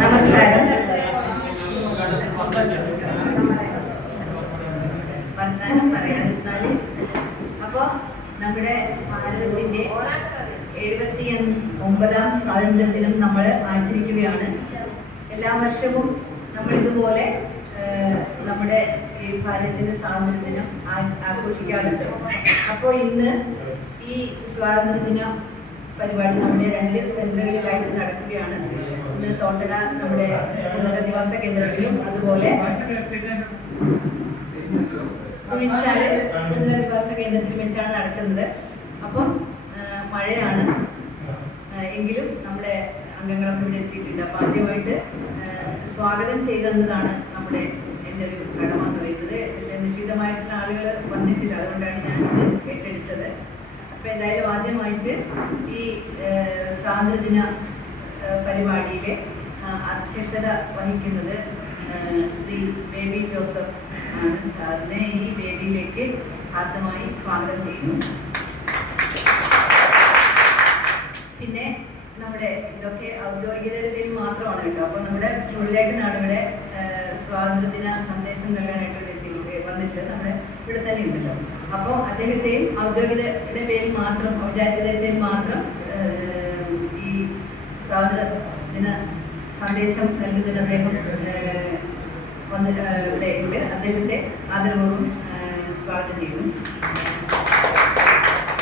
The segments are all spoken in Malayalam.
നമസ്കാരം. വർത്താനം പറയാതിരുന്നാല് അപ്പോൾ നമ്മുടെ ഭാരതത്തിന്റെ 79ാം സ്വാതന്ത്ര്യദിനം നമ്മൾ ആചരിക്കുകയാണ്. എല്ലാ വർഷവും നമ്മൾ ഇതുപോലെ നമ്മുടെ ഈ ഭാരതത്തിന്റെ സ്വാതന്ത്ര്യദിനം ആഘോഷിക്കാറുണ്ട്. അപ്പോൾ ഇന്ന് ഈ സ്വാതന്ത്ര്യദിന പരിപാടി നമ്മുടെ 2 സെന്ററുകളിലായിട്ട് നടക്കുകയാണ്. ഒന്ന് തോട്ടട നമ്മുടെ പുനരധിവാസ കേന്ദ്രത്തിലും അതുപോലെ കുഴിച്ചാല് പുനരധിവാസ കേന്ദ്രത്തിലും വെച്ചാണ് നടക്കുന്നത്. അപ്പം മഴയാണ്, എങ്കിലും നമ്മുടെ അംഗങ്ങളൊക്കെ ഇവിടെ എത്തിയിട്ടുണ്ട്. അപ്പം ആദ്യമായിട്ട് സ്വാഗതം ചെയ്യുന്നതാണ് നമ്മുടെ എൻ്റെ ഒരു കടമ എന്ന് പറയുന്നത്. നിശ്ചിതമായിട്ടുള്ള ആളുകൾ വന്നിട്ടില്ല, അതുകൊണ്ടാണ് ഞാനിത് ഏറ്റെടുത്തത്. അപ്പം എന്തായാലും ആദ്യമായിട്ട് ഈ സ്വാതന്ത്ര്യദിന പരിപാടിയിലെ അധ്യക്ഷത വഹിക്കുന്നത് ശ്രീ ബേബി ജോസഫ് ആണ്. സാറിനെ ഈ വേദിയിലേക്ക് ആദ്യമായി സ്വാഗതം ചെയ്യുന്നു. പിന്നെ നമ്മുടെ ഇതൊക്കെ ഔദ്യോഗികതയുടെ പേരിൽ മാത്രമാണ് കേട്ടോ. അപ്പോൾ നമ്മുടെ മുരളിയേട്ടനാണ് ഇവിടെ സ്വാതന്ത്ര്യദിന സന്ദേശം നൽകാനായിട്ട് വന്നിട്ട് നമ്മുടെ ഇവിടെ തന്നെ ഉണ്ടല്ലോ. അപ്പോൾ അദ്ദേഹത്തെയും ഔദ്യോഗികതയുടെ പേരിൽ മാത്രം, ഔപചാരികതയുടെ പേരിൽ മാത്രം ഈ സ്വാതന്ത്ര്യദിന സന്ദേശം നൽകുന്നതിന് അദ്ദേഹം ഇവിടെ ഉണ്ട്. അദ്ദേഹത്തെ ആദരപൂർവ്വം സ്വാഗതം ചെയ്യുന്നു.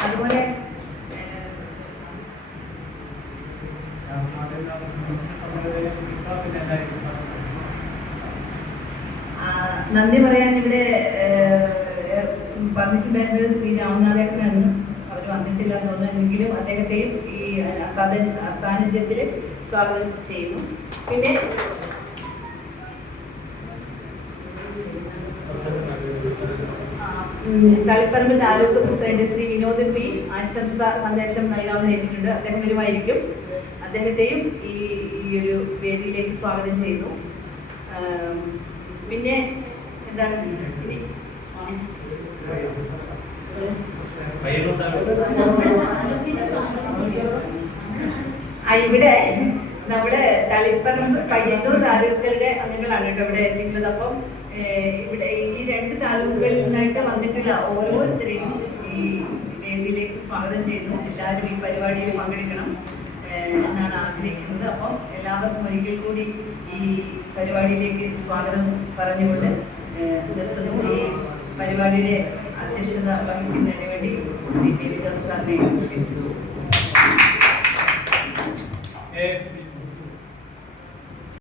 അതുപോലെ നന്ദി പറയാൻ ഇവിടെ പറഞ്ഞിട്ടുണ്ടായിരുന്നത് ശ്രീ രാമനാഥേട്ടനാണ്. അവർ വന്നിട്ടില്ല എന്ന് തോന്നുന്നെങ്കിലും അദ്ദേഹത്തെയും ഈ സാന്നിധ്യത്തിൽ സ്വാഗതം ചെയ്യുന്നു. പിന്നെ തളിപ്പറമ്പ് താലൂക്ക് പ്രസിഡന്റ് ശ്രീ വിനോദ് പി ആശംസ സന്ദേശം നൽകാമെന്ന് ഏറ്റിട്ടുണ്ട്. അദ്ദേഹം വരുമായിരിക്കും. അദ്ദേഹത്തെയും ഈ ഒരു വേദിയിലേക്ക് സ്വാഗതം ചെയ്യുന്നു. പിന്നെ എന്താണ് ഇവിടെ നമ്മുടെ തളിപ്പറമ്പ് പയ്യന്നൂർ താലൂക്കുകളുടെ അംഗങ്ങളാണ് കേട്ടോ ഇവിടെ എത്തിയിട്ടുള്ളത്. അപ്പം ഇവിടെ ഈ 2 താലൂക്കുകളിൽ നിന്നായിട്ട് വന്നിട്ടുള്ള ഓരോരുത്തരെയും ഈ വേദിയിലേക്ക് സ്വാഗതം ചെയ്യുന്നു. എല്ലാവരും ഈ പരിപാടിയിൽ പങ്കെടുക്കണം എന്നാണ് ആഗ്രഹിക്കുന്നത്. അപ്പം എല്ലാവർക്കും ഒരിക്കൽ കൂടി ഈ പരിപാടിയിലേക്ക് സ്വാഗതം പറഞ്ഞുകൊണ്ട് നിർത്തുന്നു. ഈ പരിപാടിയുടെ അധ്യക്ഷത വഹിക്കുന്നതിന് വേണ്ടി ശ്രീ ബേബി ജോസഫ് സാറിനെ ക്ഷണിക്കുന്നു.